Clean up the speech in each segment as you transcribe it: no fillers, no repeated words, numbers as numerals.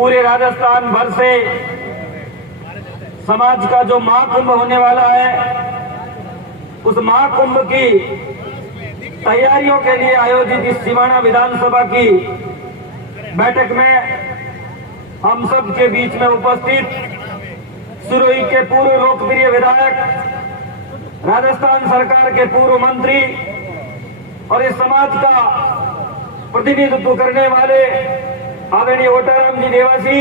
पूरे राजस्थान भर से समाज का जो महाकुंभ होने वाला है, उस महाकुंभ की तैयारियों के लिए आयोजित इस सिवाना विधानसभा की बैठक में हम सब के बीच में उपस्थित सिरोही के पूर्व लोकप्रिय विधायक, राजस्थान सरकार के पूर्व मंत्री और इस समाज का प्रतिनिधित्व करने वाले आदरणीय वोटाराम जी देवासी,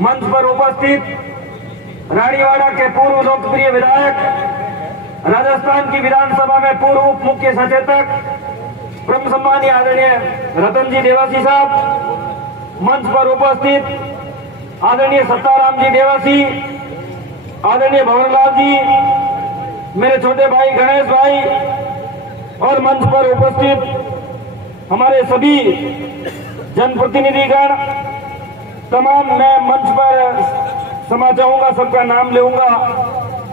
मंच पर उपस्थित रानीवाड़ा के पूर्व लोकप्रिय विधायक, राजस्थान की विधानसभा में पूर्व उप मुख्य सचेतक ब्रह्म सम्मानीय आदरणीय रतन जी देवासी साहब, मंच पर उपस्थित आदरणीय सत्ताराम जी देवासी, आदरणीय भंवरलाल जी, मेरे छोटे भाई गणेश भाई और मंच पर उपस्थित हमारे सभी जनप्रतिनिधिगण, तमाम मैं मंच पर क्षमा चाहूंगा, सबका नाम लूंगा,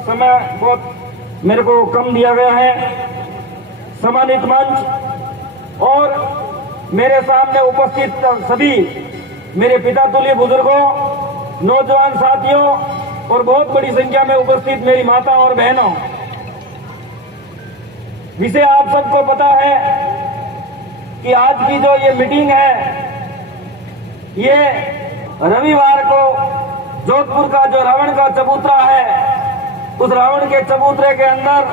समय बहुत मेरे को कम दिया गया है। सम्मानित मंच और मेरे सामने उपस्थित सभी मेरे पिता तुल्य बुजुर्गों, नौजवान साथियों और बहुत बड़ी संख्या में उपस्थित मेरी माता और बहनों, जिसे आप सबको पता है कि आज की जो ये मीटिंग है, ये रविवार को जोधपुर का जो रावण का चबूतरा है, उस रावण के चबूतरे के अंदर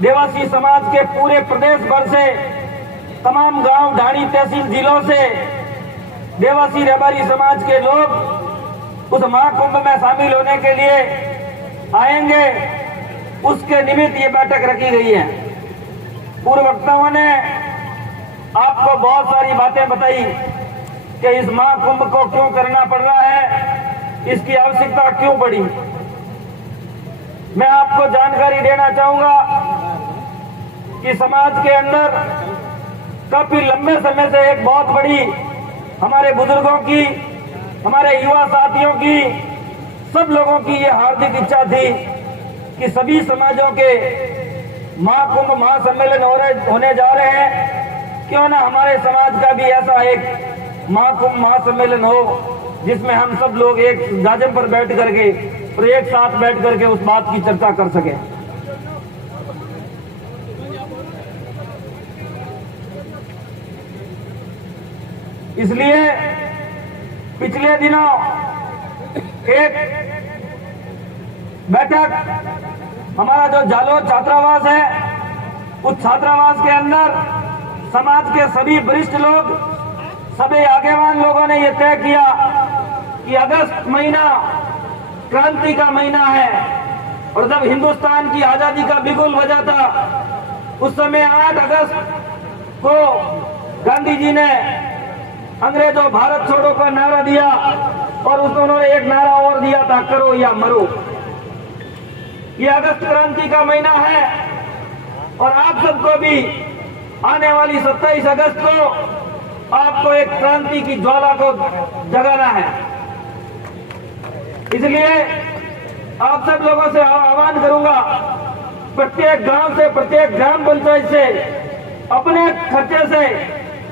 देवासी समाज के पूरे प्रदेश भर से, तमाम गांव, ढाणी, तहसील, जिलों से देवासी रबारी समाज के लोग उस महाकुंभ में शामिल होने के लिए आएंगे। उसके निमित्त ये बैठक रखी गई है। पूर्व वक्ताओं ने आपको बहुत सारी बातें बताई कि इस महाकुंभ को क्यों करना पड़ रहा है, इसकी आवश्यकता क्यों पड़ी। मैं आपको जानकारी देना चाहूंगा कि समाज के अंदर काफी लंबे समय से एक बहुत बड़ी हमारे बुजुर्गों की, हमारे युवा साथियों की, सब लोगों की ये हार्दिक इच्छा थी कि सभी समाजों के महाकुंभ महासम्मेलन होने जा रहे हैं, क्यों ना हमारे समाज का भी ऐसा एक महाकुंभ महासम्मेलन हो, जिसमें हम सब लोग एक जाजम पर बैठ करके और एक साथ बैठ करके उस बात की चर्चा कर सके। इसलिए पिछले दिनों एक बैठक हमारा जो जालोर छात्रावास है, उस छात्रावास के अंदर समाज के सभी वरिष्ठ लोग, सभी आगेवान लोगों ने यह तय किया कि अगस्त महीना क्रांति का महीना है और जब हिंदुस्तान की आजादी का बिगुल बजा था, उस समय 8 अगस्त को गांधी जी ने अंग्रेजों भारत छोड़ो का नारा दिया और उन्होंने एक नारा और दिया था, करो या मरो। ये अगस्त क्रांति का महीना है और आप सबको भी आने वाली 27 अगस्त को आपको एक क्रांति की ज्वाला को जगाना है। इसलिए आप सब लोगों से आह्वान करूंगा, प्रत्येक गांव से, प्रत्येक ग्राम पंचायत से अपने खर्चे से,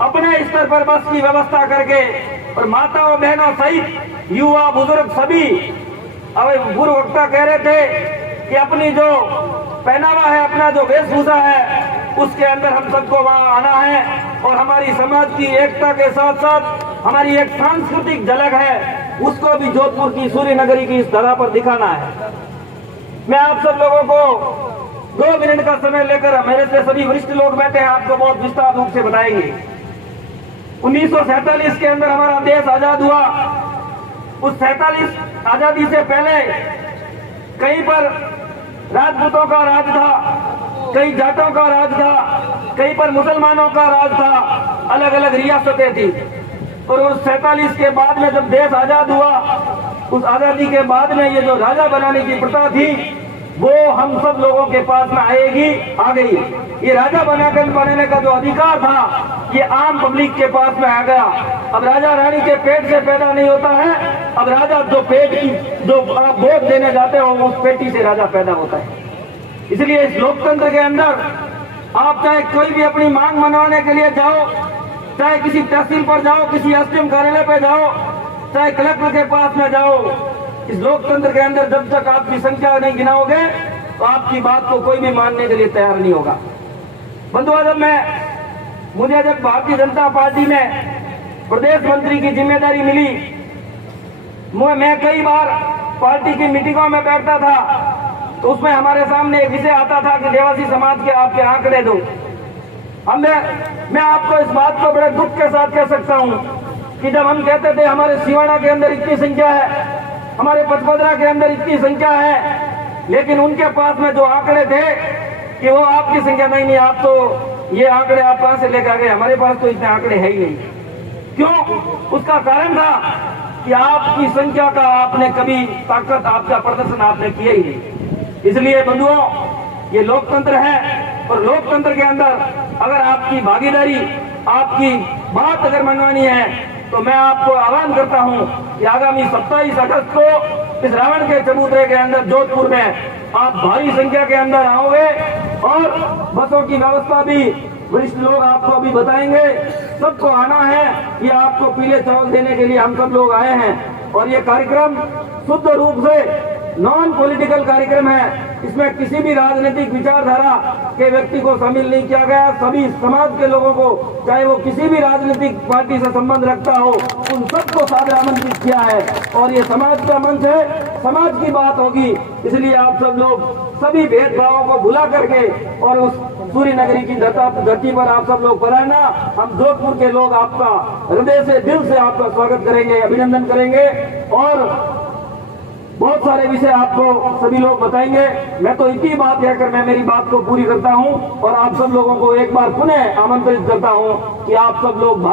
अपने स्तर पर बस की व्यवस्था करके और माताओं बहनों सहित युवा बुजुर्ग सभी, अब पूर्व वक्ता कह रहे थे कि अपनी जो पहनावा है, अपना जो वेशभूषा है, उसके अंदर हम सबको वहां आना है और हमारी समाज की एकता के साथ साथ हमारी एक सांस्कृतिक झलक है, उसको भी जोधपुर की सूर्य नगरी की इस धरा पर दिखाना है। मैं आप सब लोगों को 2 मिनट का समय लेकर, मेरे से सभी वरिष्ठ लोग बैठे हैं, आपको बहुत विस्तार रूप से बताएंगे। 1947 के अंदर हमारा देश आजाद हुआ। उस 47 आजादी से पहले कहीं पर राजपूतों का राज था, कहीं जाटों का राज था, कहीं पर मुसलमानों का राज था, अलग अलग रियासतें थी। और उस 47 के बाद में जब देश आजाद हुआ, उस आजादी के बाद में ये जो राजा बनाने की प्रथा थी, वो हम सब लोगों के पास में आ गई। ये राजा बनाने का जो अधिकार था, ये आम पब्लिक के पास में आ गया। अब राजा रानी के पेट से पैदा नहीं होता है, अब राजा जो पेट की जो आप वोट देने जाते हो, उस पेटी से राजा पैदा होता है। इसलिए इस लोकतंत्र के अंदर आप चाहे कोई भी अपनी मांग मनवाने के लिए जाओ, चाहे किसी तहसील पर जाओ, किसी एसडीएम कार्यालय पर जाओ, चाहे कलेक्टर के पास में जाओ, इस लोकतंत्र के अंदर जब तक आपकी संख्या नहीं गिनाओगे तो आपकी बात को कोई भी मानने के लिए तैयार नहीं होगा। बंधुओं, मुझे जब भारतीय जनता पार्टी में प्रदेश मंत्री की जिम्मेदारी मिली, मैं कई बार पार्टी की मीटिंगों में बैठता था तो उसमें हमारे सामने एक विषय आता था कि देवासी समाज के आपके आंकड़े दो। मैं आपको इस बात को बड़े दुख के साथ कह सकता हूं कि जब हम कहते थे हमारे सिवाना के अंदर इतनी संख्या है, हमारे पचपदरा के अंदर इतनी संख्या है, लेकिन उनके पास में जो आंकड़े थे कि वो आपकी संख्या नहीं, आप तो ये आंकड़े आप कहां से लेकर आ गए, हमारे पास तो इतने आंकड़े है ही नहीं। क्यों? उसका कारण था कि आपकी संख्या का आपने कभी ताकत, आपका प्रदर्शन आपने किया ही नहीं। इसलिए बंधुओं, ये लोकतंत्र है और लोकतंत्र के अंदर अगर आपकी भागीदारी, आपकी बात अगर मनवानी है तो मैं आपको आह्वान करता हूं कि आगामी 27 अगस्त को इस रावण के चबूतरे के अंदर जोधपुर में आप भारी संख्या के अंदर आओगे और बसों की व्यवस्था भी वरिष्ठ लोग आपको अभी बताएंगे। सबको आना है, ये आपको पीले चावल देने के लिए हम सब लोग आए हैं और ये कार्यक्रम शुद्ध रूप से नॉन पॉलिटिकल कार्यक्रम है। इसमें किसी भी राजनीतिक विचारधारा के व्यक्ति को शामिल नहीं किया गया। सभी समाज के लोगों को, चाहे वो किसी भी राजनीतिक पार्टी से संबंध रखता हो, उन सबको सादर आमंत्रित किया है और ये समाज का मंच है, समाज की बात होगी। इसलिए आप सब लोग सभी भेदभावों को भुला करके और उस सूर्य नगरी की धरती पर आप सब लोग पधारना। हम जोधपुर के लोग आपका हृदय से, दिल से आपका स्वागत करेंगे, अभिनंदन करेंगे और बहुत सारे विषय आपको सभी लोग बताएंगे। मैं तो इतनी बात कहकर मैं मेरी बात को पूरी करता हूं और आप सब लोगों को एक बार पुनः आमंत्रित करता हूं कि आप सब लोग